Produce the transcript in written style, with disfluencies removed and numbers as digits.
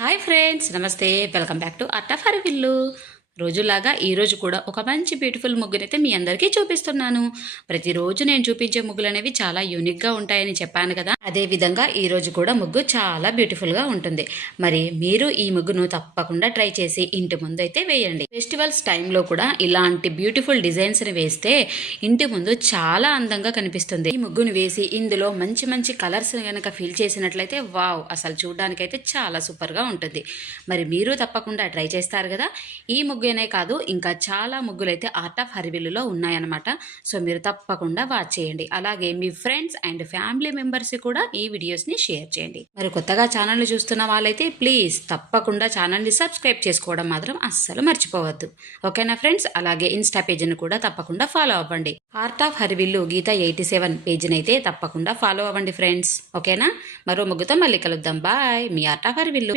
Hi friends, నమస్తే. Welcome back to Art of Aravillu. రోజులాగా ఈరోజు కూడా ఒక మంచి బ్యూటిఫుల్ ముగ్గునైతే మీ అందరికీ చూపిస్తున్నాను. ప్రతిరోజు నేను చూపించే ముగ్గులు అనేవి చాలా యూనిక్గా ఉంటాయని చెప్పాను కదా. అదే విధంగా ఈరోజు కూడా ముగ్గు చాలా బ్యూటిఫుల్గా ఉంటుంది. మరి మీరు ఈ ముగ్గును తప్పకుండా ట్రై చేసి ఇంటి ముందు అయితే వేయండి. ఫెస్టివల్స్ టైంలో కూడా ఇలాంటి బ్యూటిఫుల్ డిజైన్స్ని వేస్తే ఇంటి ముందు చాలా అందంగా కనిపిస్తుంది. ఈ ముగ్గును వేసి ఇందులో మంచి మంచి కలర్స్ కనుక ఫిల్ చేసినట్లయితే వావ్, అసలు చూడడానికైతే చాలా సూపర్గా ఉంటుంది. మరి మీరు తప్పకుండా ట్రై చేస్తారు కదా. ఈ ముగ్గేనే కాదు, ఇంకా చాలా ముగ్గులైతే ఆర్ట్ ఆఫ్ హరివిల్లులో ఉన్నాయన్నమాట. సో మీరు తప్పకుండా వాచ్ చేయండి. అలాగే మీ ఫ్రెండ్స్ అండ్ ఫ్యామిలీ మెంబర్స్ కూడా ఈ వీడియోస్ని షేర్ చేయండి. మరి కొత్తగా ఛానల్ని చూస్తున్న వాళ్ళైతే ప్లీజ్ తప్పకుండా ఛానల్ని సబ్స్క్రైబ్ చేసుకోవడం మాత్రం అస్సలు మర్చిపోవద్దు. ఓకేనా ఫ్రెండ్స్? అలాగే ఇన్స్టా పేజీని కూడా తప్పకుండా ఫాలో అవ్వండి. ఆర్ట్ ఆఫ్ హరివిల్లు గీత 87 పేజీని అయితే తప్పకుండా ఫాలో అవ్వండి ఫ్రెండ్స్. ఓకేనా? మరో ముగ్గుతో మళ్ళీ కలుద్దాం. Bye, me art of Harivillu.